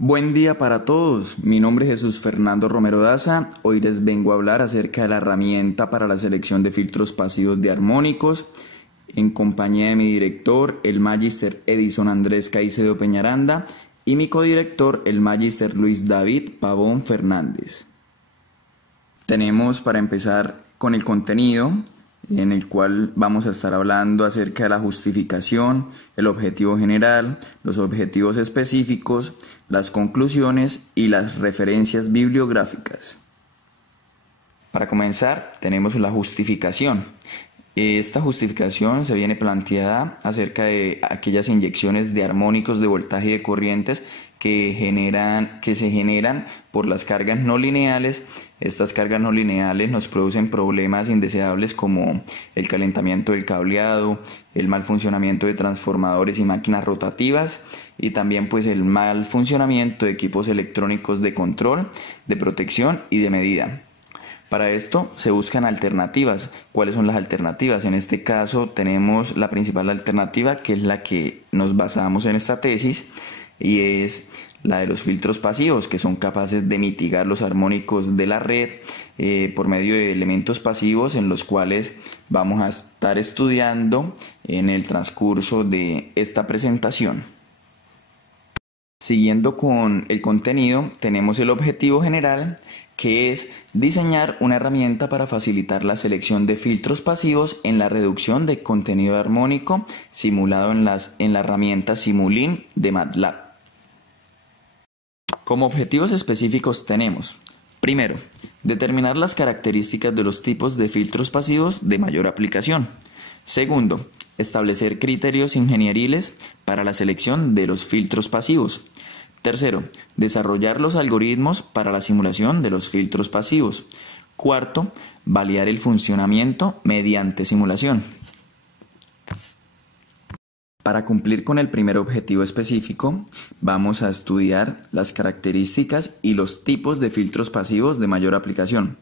Buen día para todos, mi nombre es Jesús Fernando Romero Daza. Hoy les vengo a hablar acerca de la herramienta para la selección de filtros pasivos de armónicos en compañía de mi director, el Magister Edison Andrés Caicedo Peñaranda, y mi codirector, el Magister Luis David Pavón Fernández. Tenemos para empezar con el contenido, en el cual vamos a estar hablando acerca de la justificación, el objetivo general, los objetivos específicos, las conclusiones y las referencias bibliográficas. Para comenzar, tenemos la justificación. Esta justificación se viene planteada acerca de aquellas inyecciones de armónicos de voltaje y de corrientes que se generan por las cargas no lineales. Estas cargas no lineales nos producen problemas indeseables como el calentamiento del cableado, el mal funcionamiento de transformadores y máquinas rotativas, y también pues el mal funcionamiento de equipos electrónicos de control, de protección y de medida. Para esto se buscan alternativas. ¿Cuáles son las alternativas? En este caso tenemos la principal alternativa, que es la que nos basamos en esta tesis, y es la de los filtros pasivos, que son capaces de mitigar los armónicos de la red por medio de elementos pasivos, en los cuales vamos a estar estudiando en el transcurso de esta presentación. Siguiendo con el contenido, tenemos el objetivo general, que es diseñar una herramienta para facilitar la selección de filtros pasivos en la reducción de contenido armónico simulado en la herramienta Simulink de MATLAB. Como objetivos específicos tenemos: primero, determinar las características de los tipos de filtros pasivos de mayor aplicación. Segundo, establecer criterios ingenieriles para la selección de los filtros pasivos. Tercero, desarrollar los algoritmos para la simulación de los filtros pasivos. Cuarto, validar el funcionamiento mediante simulación. Para cumplir con el primer objetivo específico, vamos a estudiar las características y los tipos de filtros pasivos de mayor aplicación.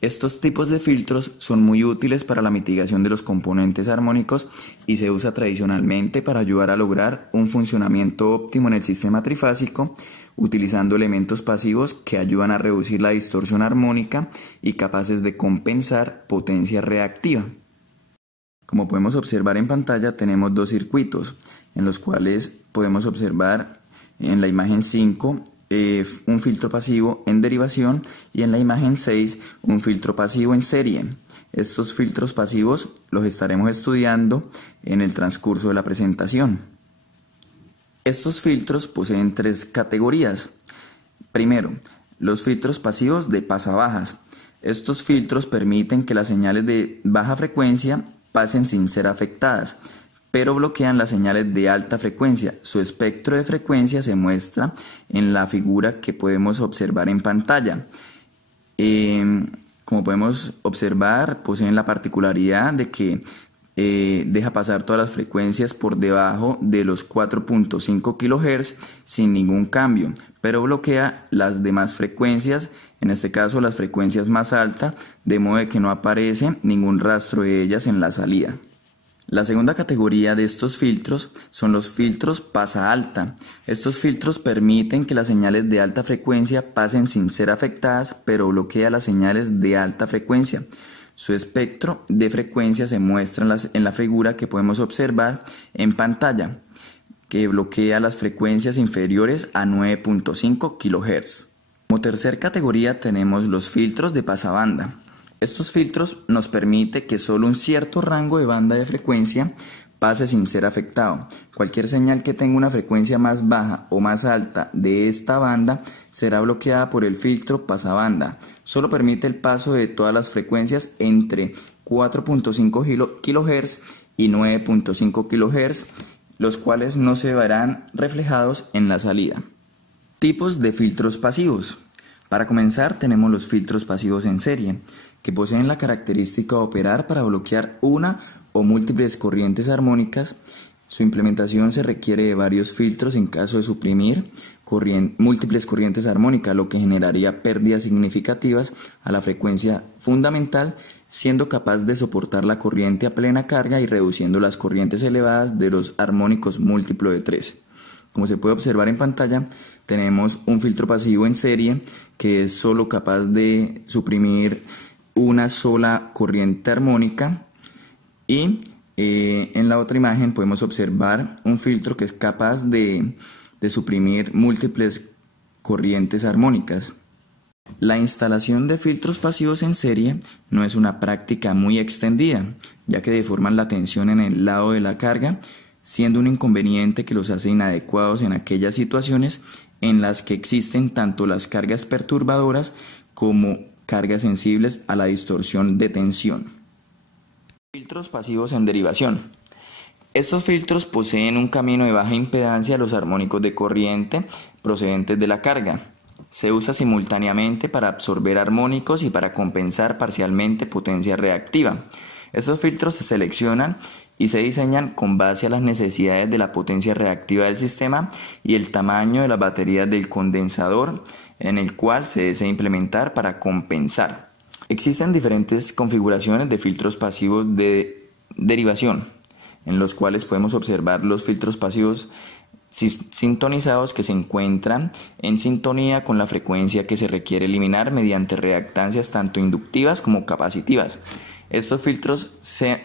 Estos tipos de filtros son muy útiles para la mitigación de los componentes armónicos y se usa tradicionalmente para ayudar a lograr un funcionamiento óptimo en el sistema trifásico, utilizando elementos pasivos que ayudan a reducir la distorsión armónica y capaces de compensar potencia reactiva. Como podemos observar en pantalla, tenemos dos circuitos en los cuales podemos observar en la imagen 5 un filtro pasivo en derivación y en la imagen 6 un filtro pasivo en serie. Estos filtros pasivos los estaremos estudiando en el transcurso de la presentación. Estos filtros poseen tres categorías. Primero, los filtros pasivos de pasabajas. Estos filtros permiten que las señales de baja frecuencia pasen sin ser afectadas, pero bloquean las señales de alta frecuencia. Su espectro de frecuencia se muestra en la figura que podemos observar en pantalla. Como podemos observar, poseen la particularidad de que deja pasar todas las frecuencias por debajo de los 4.5 kHz sin ningún cambio, pero bloquea las demás frecuencias, en este caso las frecuencias más altas, de modo de que no aparece ningún rastro de ellas en la salida. La segunda categoría de estos filtros son los filtros pasa alta. Estos filtros permiten que las señales de alta frecuencia pasen sin ser afectadas, pero bloquea las señales de alta frecuencia. Su espectro de frecuencia se muestra en la figura que podemos observar en pantalla, que bloquea las frecuencias inferiores a 9.5 kHz. Como tercer categoría tenemos los filtros de pasabanda. Estos filtros nos permiten que solo un cierto rango de banda de frecuencia pase sin ser afectado. Cualquier señal que tenga una frecuencia más baja o más alta de esta banda será bloqueada por el filtro pasabanda. Solo permite el paso de todas las frecuencias entre 4.5 kHz y 9.5 kHz, los cuales no se verán reflejados en la salida. Tipos de filtros pasivos. Para comenzar, tenemos los filtros pasivos en serie, que poseen la característica de operar para bloquear una o múltiples corrientes armónicas. Su implementación se requiere de varios filtros en caso de suprimir múltiples corrientes armónicas, lo que generaría pérdidas significativas a la frecuencia fundamental, siendo capaz de soportar la corriente a plena carga y reduciendo las corrientes elevadas de los armónicos múltiplo de 3. Como se puede observar en pantalla, tenemos un filtro pasivo en serie que es solo capaz de suprimir una sola corriente armónica, y en la otra imagen podemos observar un filtro que es capaz de suprimir múltiples corrientes armónicas. La instalación de filtros pasivos en serie no es una práctica muy extendida, ya que deforman la tensión en el lado de la carga, siendo un inconveniente que los hace inadecuados en aquellas situaciones en las que existen tanto las cargas perturbadoras como cargas sensibles a la distorsión de tensión. Filtros pasivos en derivación. Estos filtros poseen un camino de baja impedancia a los armónicos de corriente procedentes de la carga. Se usa simultáneamente para absorber armónicos y para compensar parcialmente potencia reactiva. Estos filtros se seleccionan y se diseñan con base a las necesidades de la potencia reactiva del sistema y el tamaño de las baterías del condensador en el cual se desea implementar para compensar. Existen diferentes configuraciones de filtros pasivos de derivación, en los cuales podemos observar los filtros pasivos sintonizados que se encuentran en sintonía con la frecuencia que se requiere eliminar mediante reactancias tanto inductivas como capacitivas. Estos filtros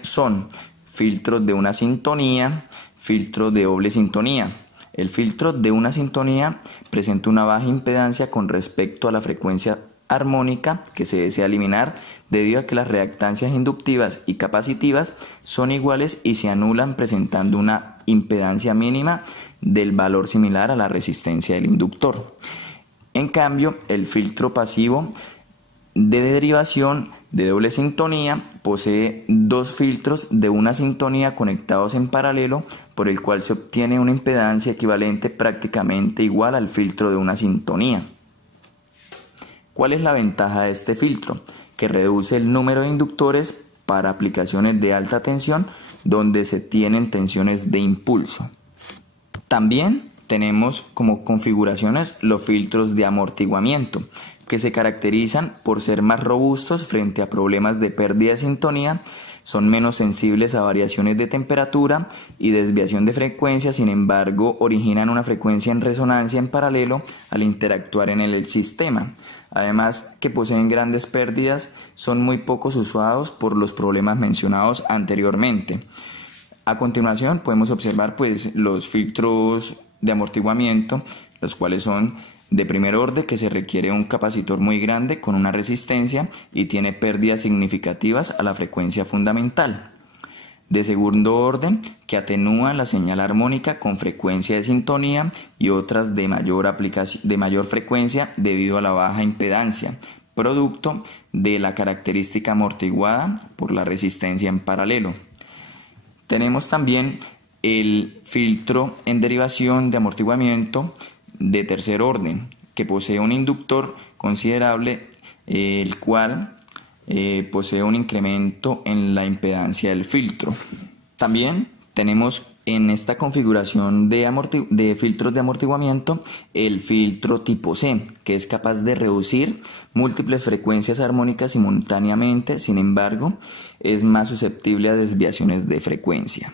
son filtros de una sintonía, filtro de doble sintonía. El filtro de una sintonía presenta una baja impedancia con respecto a la frecuencia armónica que se desea eliminar, debido a que las reactancias inductivas y capacitivas son iguales y se anulan, presentando una impedancia mínima del valor similar a la resistencia del inductor. En cambio, el filtro pasivo de derivación de doble sintonía posee dos filtros de una sintonía conectados en paralelo, por el cual se obtiene una impedancia equivalente prácticamente igual al filtro de una sintonía. ¿Cuál es la ventaja de este filtro? Que reduce el número de inductores para aplicaciones de alta tensión donde se tienen tensiones de impulso. También tenemos como configuraciones los filtros de amortiguamiento, que se caracterizan por ser más robustos frente a problemas de pérdida de sintonía, son menos sensibles a variaciones de temperatura y desviación de frecuencia, sin embargo originan una frecuencia en resonancia en paralelo al interactuar en el sistema. Además que poseen grandes pérdidas, son muy pocos usados por los problemas mencionados anteriormente. A continuación podemos observar los filtros de amortiguamiento, los cuales son de primer orden, que se requiere un capacitor muy grande con una resistencia y tiene pérdidas significativas a la frecuencia fundamental. De segundo orden, que atenúan la señal armónica con frecuencia de sintonía y otras de mayor frecuencia debido a la baja impedancia, producto de la característica amortiguada por la resistencia en paralelo. Tenemos también el filtro en derivación de amortiguamiento de tercer orden, que posee un inductor considerable, el cual posee un incremento en la impedancia del filtro. También tenemos en esta configuración de filtros de amortiguamiento el filtro tipo C, que es capaz de reducir múltiples frecuencias armónicas simultáneamente, sin embargo, es más susceptible a desviaciones de frecuencia.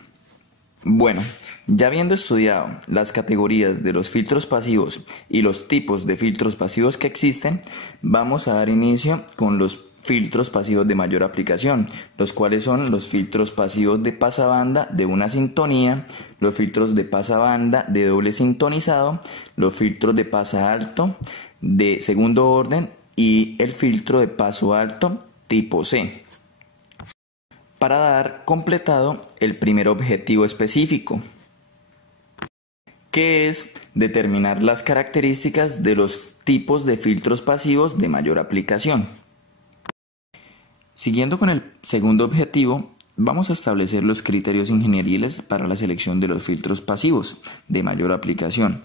Bueno, ya habiendo estudiado las categorías de los filtros pasivos y los tipos de filtros pasivos que existen, vamos a dar inicio con los filtros pasivos de mayor aplicación, los cuales son los filtros pasivos de pasabanda de una sintonía, los filtros de pasabanda de doble sintonizado, los filtros de pasa alto de segundo orden y el filtro de paso alto tipo C. Para dar completado el primer objetivo específico, que es determinar las características de los tipos de filtros pasivos de mayor aplicación. Siguiendo con el segundo objetivo, vamos a establecer los criterios ingenieriles para la selección de los filtros pasivos de mayor aplicación.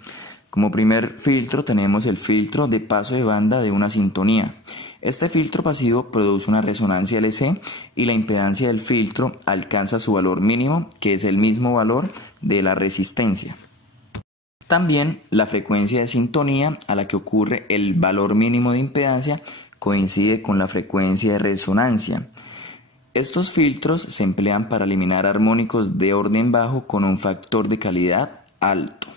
Como primer filtro tenemos el filtro de paso de banda de una sintonía. Este filtro pasivo produce una resonancia LC y la impedancia del filtro alcanza su valor mínimo, que es el mismo valor de la resistencia. También la frecuencia de sintonía a la que ocurre el valor mínimo de impedancia coincide con la frecuencia de resonancia. Estos filtros se emplean para eliminar armónicos de orden bajo con un factor de calidad alto.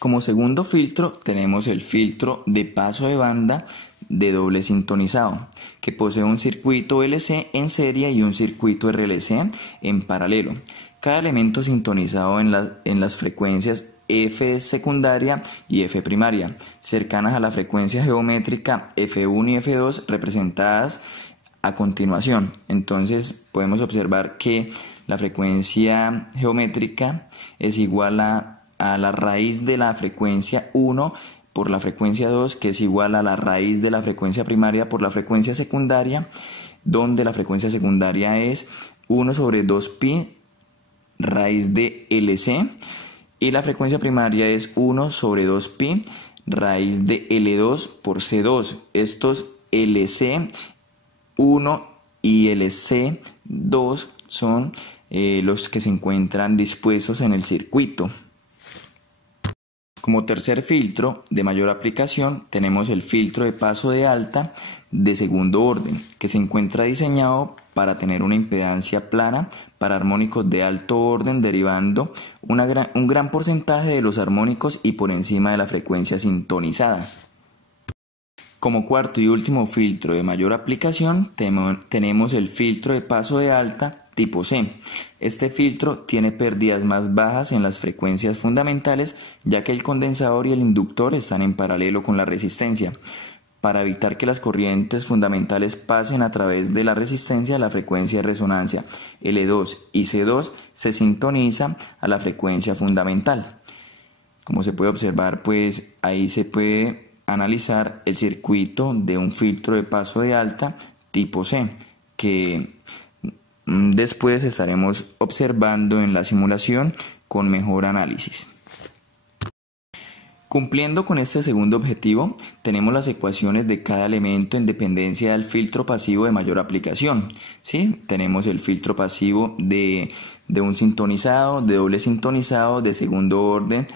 Como segundo filtro tenemos el filtro de paso de banda de doble sintonizado, que posee un circuito LC en serie y un circuito RLC en paralelo. Cada elemento sintonizado en las frecuencias F secundaria y F primaria, cercanas a la frecuencia geométrica F1 y F2 representadas a continuación. Entonces podemos observar que la frecuencia geométrica es igual a la raíz de la frecuencia 1 por la frecuencia 2, que es igual a la raíz de la frecuencia primaria por la frecuencia secundaria, donde la frecuencia secundaria es 1 sobre 2pi raíz de LC y la frecuencia primaria es 1 sobre 2pi raíz de L2 por C2. Estos LC1 y LC2 son los que se encuentran dispuestos en el circuito. Como tercer filtro de mayor aplicación tenemos el filtro de paso de alta de segundo orden, que se encuentra diseñado para tener una impedancia plana para armónicos de alto orden, derivando un gran porcentaje de los armónicos y por encima de la frecuencia sintonizada. Como cuarto y último filtro de mayor aplicación tenemos el filtro de paso de alta tipo C. Este filtro tiene pérdidas más bajas en las frecuencias fundamentales, ya que el condensador y el inductor están en paralelo con la resistencia. Para evitar que las corrientes fundamentales pasen a través de la resistencia, la frecuencia de resonancia L2 y C2 se sintoniza a la frecuencia fundamental. Como se puede observar, pues ahí se puede analizar el circuito de un filtro de paso de alta tipo C, que después estaremos observando en la simulación con mejor análisis. Cumpliendo con este segundo objetivo, tenemos las ecuaciones de cada elemento en dependencia del filtro pasivo de mayor aplicación. ¿Sí? Tenemos el filtro pasivo de un sintonizado, de doble sintonizado, de segundo orden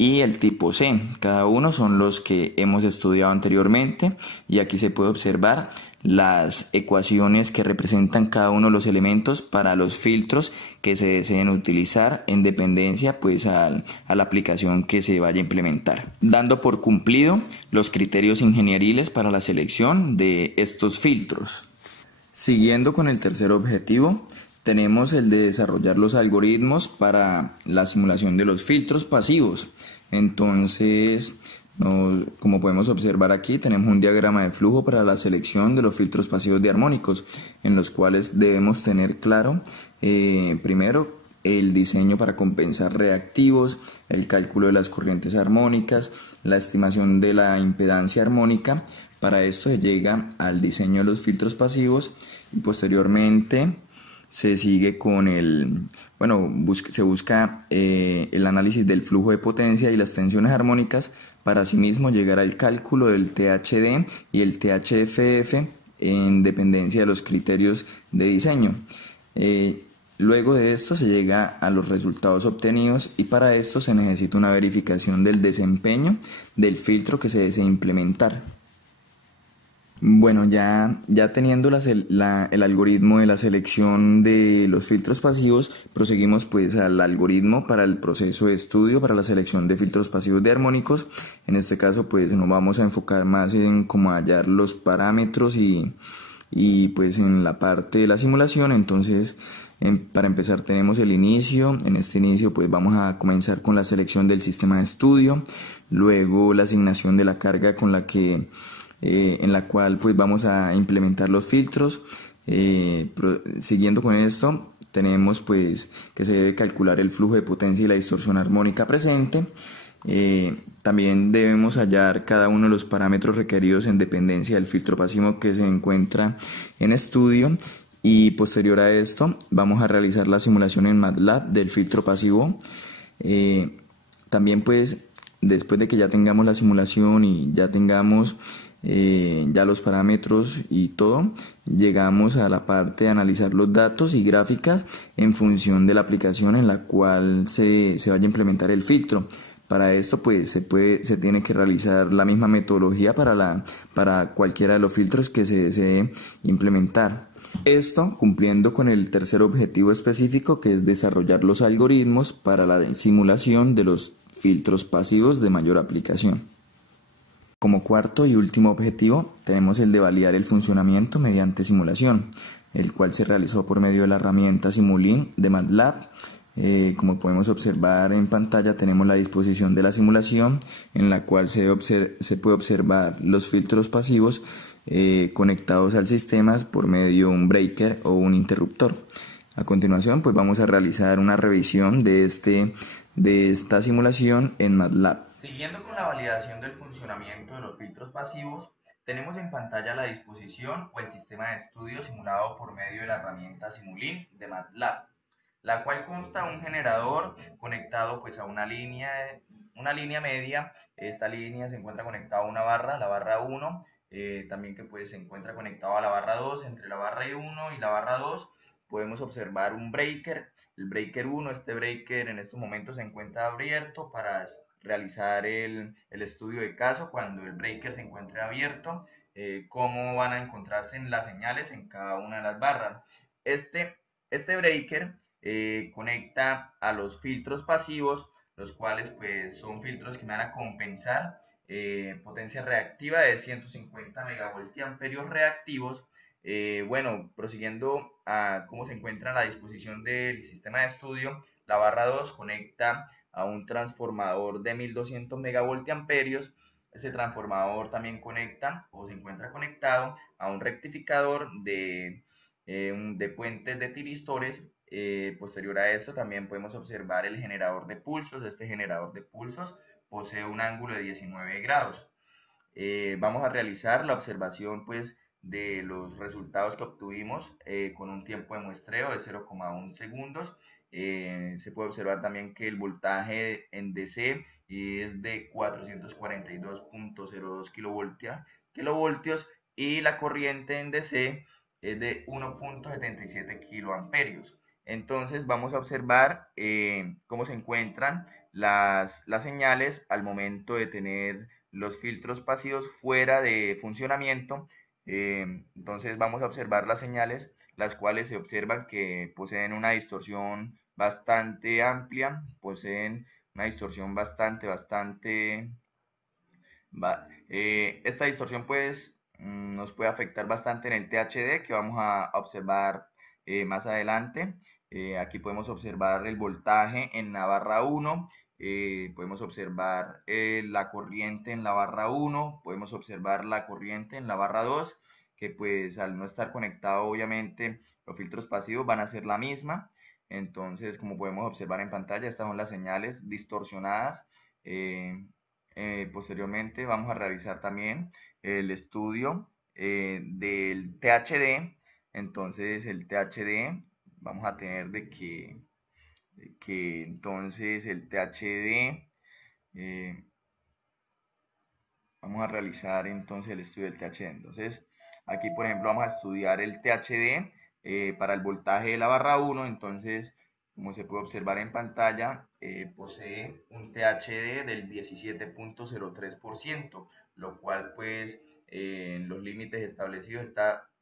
y el tipo C. Cada uno son los que hemos estudiado anteriormente y aquí se puede observar las ecuaciones que representan cada uno de los elementos para los filtros que se deseen utilizar en dependencia pues a la aplicación que se vaya a implementar, dando por cumplido los criterios ingenieriles para la selección de estos filtros. Siguiendo con el tercer objetivo, tenemos el de desarrollar los algoritmos para la simulación de los filtros pasivos. Entonces, como podemos observar aquí, tenemos un diagrama de flujo para la selección de los filtros pasivos de armónicos, en los cuales debemos tener claro, primero, el diseño para compensar reactivos, el cálculo de las corrientes armónicas, la estimación de la impedancia armónica. Para esto se llega al diseño de los filtros pasivos y posteriormente se sigue con se busca el análisis del flujo de potencia y las tensiones armónicas para asimismo llegar al cálculo del THD y el THFF en dependencia de los criterios de diseño. Luego de esto se llega a los resultados obtenidos y para esto se necesita una verificación del desempeño del filtro que se desea implementar. Bueno, ya teniendo el algoritmo de la selección de los filtros pasivos, proseguimos pues al algoritmo para el proceso de estudio para la selección de filtros pasivos de armónicos. En este caso pues nos vamos a enfocar más en cómo hallar los parámetros y pues en la parte de la simulación. Entonces para empezar tenemos el inicio. En este inicio pues vamos a comenzar con la selección del sistema de estudio, luego la asignación de la carga en la cual pues vamos a implementar los filtros. Siguiendo con esto tenemos pues que se debe calcular el flujo de potencia y la distorsión armónica presente. También debemos hallar cada uno de los parámetros requeridos en dependencia del filtro pasivo que se encuentra en estudio y posterior a esto vamos a realizar la simulación en MATLAB del filtro pasivo. También pues después de que ya tengamos la simulación y ya tengamos ya los parámetros y todo, llegamos a la parte de analizar los datos y gráficas en función de la aplicación en la cual se vaya a implementar el filtro. Para esto pues se tiene que realizar la misma metodología para cualquiera de los filtros que se desee implementar. Esto cumpliendo con el tercer objetivo específico, que es desarrollar los algoritmos para la simulación de los filtros pasivos de mayor aplicación. Como cuarto y último objetivo, tenemos el de validar el funcionamiento mediante simulación, el cual se realizó por medio de la herramienta Simulink de MATLAB. Como podemos observar en pantalla, tenemos la disposición de la simulación, en la cual se puede observar los filtros pasivos conectados al sistema por medio de un breaker o un interruptor. A continuación, pues vamos a realizar una revisión de esta simulación en MATLAB. Siguiendo con la validación del funcionamiento de los filtros pasivos, tenemos en pantalla la disposición o el sistema de estudio simulado por medio de la herramienta Simulink de MATLAB, la cual consta de un generador conectado pues a una línea media. Esta línea se encuentra conectada a una barra, la barra 1, también que pues se encuentra conectado a la barra 2. Entre la barra 1 y la barra 2 podemos observar un breaker. El breaker 1, este breaker en estos momentos se encuentra abierto para realizar el estudio de caso. Cuando el breaker se encuentre abierto, cómo van a encontrarse en las señales en cada una de las barras. Este breaker conecta a los filtros pasivos, los cuales pues son filtros que me van a compensar potencia reactiva de 150 megavoltiamperios reactivos. Bueno, prosiguiendo a cómo se encuentra la disposición del sistema de estudio, la barra 2 conecta a un transformador de 1200 megavoltiamperios. Ese transformador también conecta o se encuentra conectado a un rectificador de puentes de tiristores. Posterior a esto también podemos observar el generador de pulsos. Este generador de pulsos posee un ángulo de 19 grados. Vamos a realizar la observación pues de los resultados que obtuvimos con un tiempo de muestreo de 0,1 segundos. Se puede observar también que el voltaje en DC es de 442.02 kilovoltios y la corriente en DC es de 1.77 kiloamperios. Entonces vamos a observar cómo se encuentran las señales al momento de tener los filtros pasivos fuera de funcionamiento. Entonces vamos a observar las señales, las cuales se observan que poseen una distorsión bastante amplia, poseen una distorsión esta distorsión pues nos puede afectar bastante en el THD, que vamos a observar más adelante. Aquí podemos observar el voltaje en la barra 1, podemos observar la corriente en la barra 1, podemos observar la corriente en la barra 2, que pues al no estar conectado obviamente los filtros pasivos van a ser la misma. Entonces, como podemos observar en pantalla, estas son las señales distorsionadas. Posteriormente vamos a realizar también el estudio del THD. Entonces el THD vamos a tener de que entonces el THD vamos a realizar entonces el estudio del THD. Entonces aquí por ejemplo vamos a estudiar el THD para el voltaje de la barra 1. Entonces, como se puede observar en pantalla, posee un THD del 17.03%, lo cual pues en los límites establecidos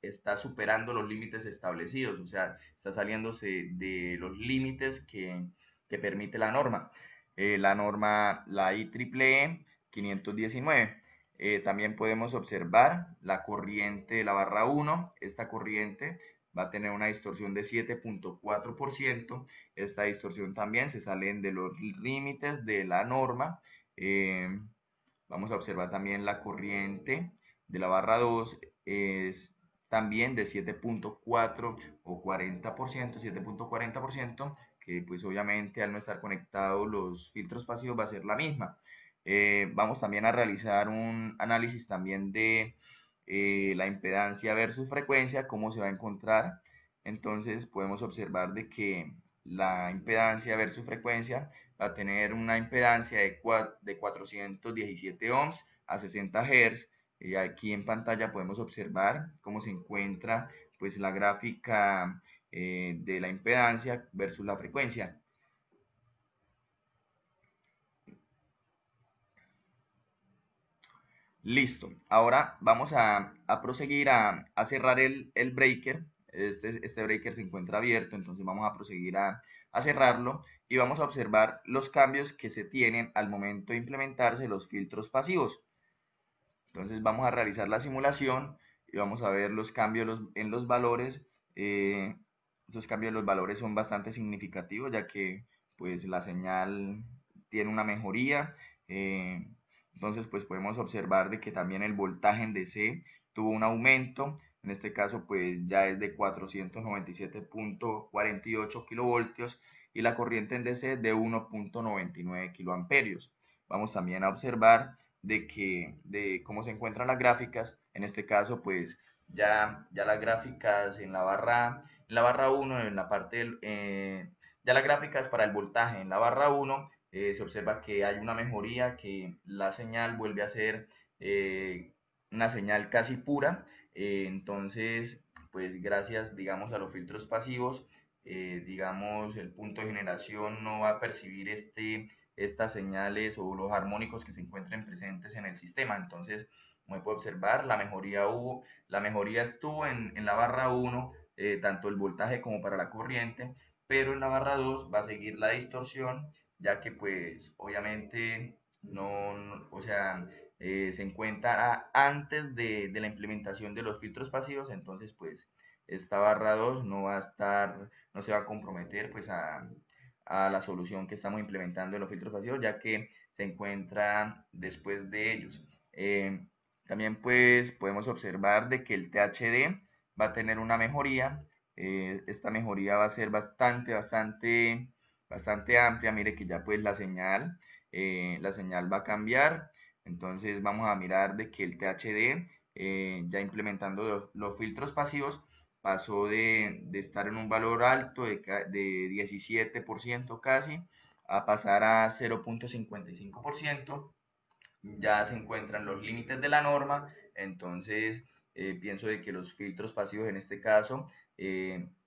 está superando los límites establecidos, o sea, está saliéndose de los límites que permite la norma. La IEEE 519. También podemos observar la corriente de la barra 1. Esta corriente va a tener una distorsión de 7.4%. Esta distorsión también se salen de los límites de la norma. Vamos a observar también la corriente de la barra 2 es también de 7.4 o 40%, 7.40%, que pues obviamente al no estar conectados los filtros pasivos va a ser la misma. Vamos también a realizar un análisis también de la impedancia versus frecuencia, cómo se va a encontrar. Entonces podemos observar de que la impedancia versus frecuencia va a tener una impedancia de 417 ohms a 60 Hz. Y aquí en pantalla podemos observar cómo se encuentra pues la gráfica de la impedancia versus la frecuencia. Listo, ahora vamos a proseguir a cerrar el breaker. Este breaker se encuentra abierto, entonces vamos a proseguir a cerrarlo. y vamos a observar los cambios que se tienen al momento de implementarse los filtros pasivos. Entonces vamos a realizar la simulación y vamos a ver los cambios en los valores. Esos cambios en los valores son bastante significativos, ya que pues la señal tiene una mejoría. Entonces pues podemos observar de que también el voltaje en DC tuvo un aumento. En este caso pues ya es de 497.48 kilovoltios y la corriente en DC de 1.99 kiloamperios. Vamos también a observar de cómo se encuentran las gráficas. En este caso pues ya las gráficas en la barra 1, en la parte ya las gráficas para el voltaje en la barra 1, se observa que hay una mejoría, que la señal vuelve a ser una señal casi pura. Entonces pues gracias digamos a los filtros pasivos, digamos el punto de generación no va a percibir estas señales o los armónicos que se encuentren presentes en el sistema. Entonces, como se puede observar, la mejoría estuvo en la barra 1, tanto el voltaje como para la corriente, pero en la barra 2 va a seguir la distorsión, ya que pues obviamente o sea, se encuentra antes de la implementación de los filtros pasivos. Entonces pues esta barra 2 no se va a comprometer pues a la solución que estamos implementando en los filtros pasivos, ya que se encuentra después de ellos. También pues podemos observar de que el THD va a tener una mejoría. Esta mejoría va a ser bastante amplia. Mire que ya pues la señal va a cambiar. Entonces vamos a mirar de que el THD, ya implementando los filtros pasivos, pasó de estar en un valor alto de 17% casi, a pasar a 0.55%. Ya se encuentran los límites de la norma. Entonces pienso de que los filtros pasivos en este caso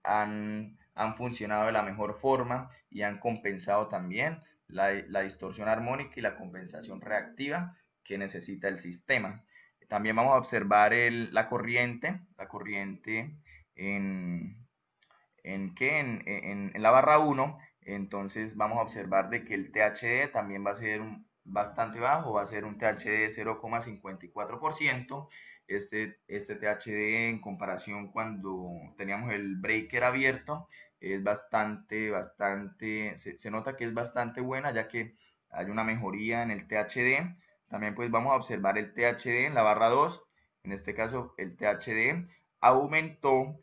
han funcionado de la mejor forma y han compensado también la distorsión armónica y la compensación reactiva que necesita el sistema. También vamos a observar la corriente en la barra 1. Entonces vamos a observar de que el THD también va a ser bastante bajo, va a ser un THD de 0,54%. Este THD, en comparación cuando teníamos el breaker abierto, es se nota que es bastante buena, ya que hay una mejoría en el THD. También pues vamos a observar el THD en la barra 2. En este caso el THD aumentó,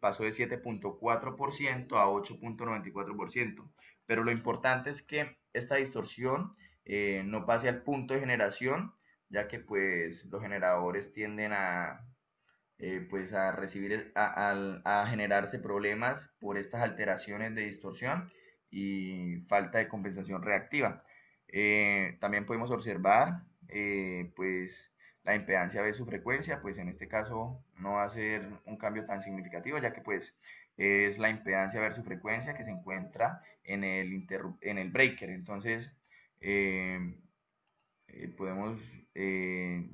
pasó de 7.4% a 8.94%. Pero lo importante es que esta distorsión no pase al punto de generación, ya que pues los generadores tienden pues a recibir, a generarse problemas por estas alteraciones de distorsión y falta de compensación reactiva. También podemos observar pues la impedancia de su frecuencia. Pues en este caso no va a ser un cambio tan significativo, ya que pues es la impedancia ver su frecuencia que se encuentra en el breaker. Entonces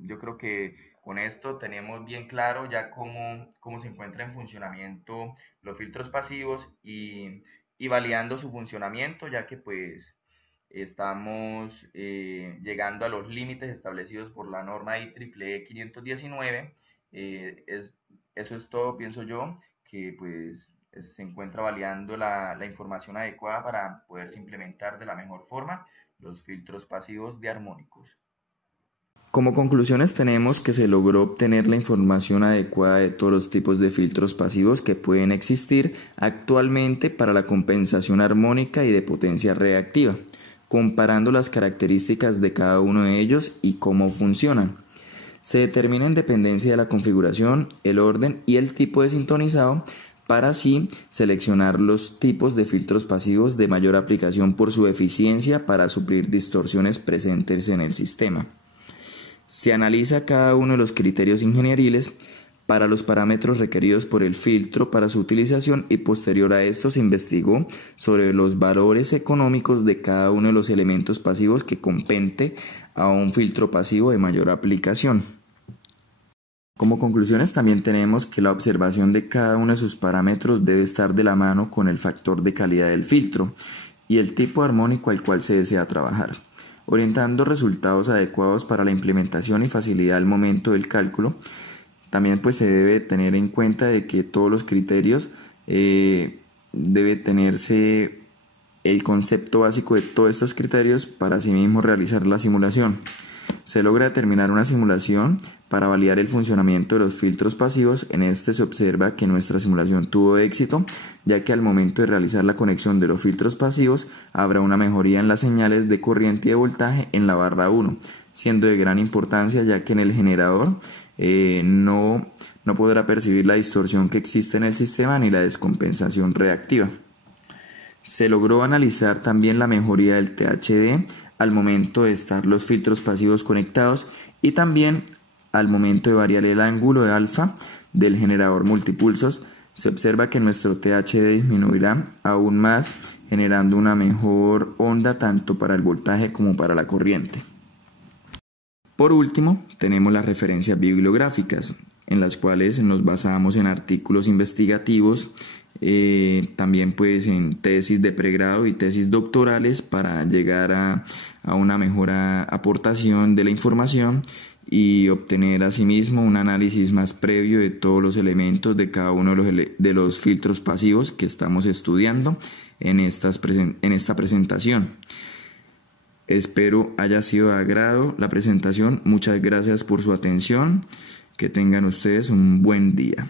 yo creo que con esto tenemos bien claro ya cómo se encuentra en funcionamiento los filtros pasivos y validando su funcionamiento, ya que pues estamos llegando a los límites establecidos por la norma IEEE 519. Eso es todo, pienso yo, que pues se encuentra validando la información adecuada para poderse implementar de la mejor forma los filtros pasivos de armónicos. Como conclusiones tenemos que se logró obtener la información adecuada de todos los tipos de filtros pasivos que pueden existir actualmente para la compensación armónica y de potencia reactiva, comparando las características de cada uno de ellos y cómo funcionan. Se determina en dependencia de la configuración, el orden y el tipo de sintonizado, para así seleccionar los tipos de filtros pasivos de mayor aplicación por su eficiencia para suplir distorsiones presentes en el sistema. Se analiza cada uno de los criterios ingenieriles para los parámetros requeridos por el filtro para su utilización y posterior a esto se investigó sobre los valores económicos de cada uno de los elementos pasivos que compete a un filtro pasivo de mayor aplicación. Como conclusiones también tenemos que la observación de cada uno de sus parámetros debe estar de la mano con el factor de calidad del filtro. y el tipo armónico al cual se desea trabajar, orientando resultados adecuados para la implementación y facilidad al momento del cálculo. También pues se debe tener en cuenta de que todos los criterios debe tenerse el concepto básico de todos estos criterios para asimismo realizar la simulación. Se logra determinar una simulación para validar el funcionamiento de los filtros pasivos. En este se observa que nuestra simulación tuvo éxito, ya que al momento de realizar la conexión de los filtros pasivos habrá una mejoría en las señales de corriente y de voltaje en la barra 1, siendo de gran importancia ya que en el generador no podrá percibir la distorsión que existe en el sistema ni la descompensación reactiva. Se logró analizar también la mejoría del THD al momento de estar los filtros pasivos conectados y también al momento de variar el ángulo de alfa del generador multipulsos. Se observa que nuestro THD disminuirá aún más, generando una mejor onda tanto para el voltaje como para la corriente. Por último, tenemos las referencias bibliográficas, en las cuales nos basamos en artículos investigativos, también pues en tesis de pregrado y tesis doctorales para llegar a una mejor aportación de la información y obtener asimismo un análisis más previo de todos los elementos de cada uno de los filtros pasivos que estamos estudiando en esta presentación. Espero haya sido de agrado la presentación. Muchas gracias por su atención. Que tengan ustedes un buen día.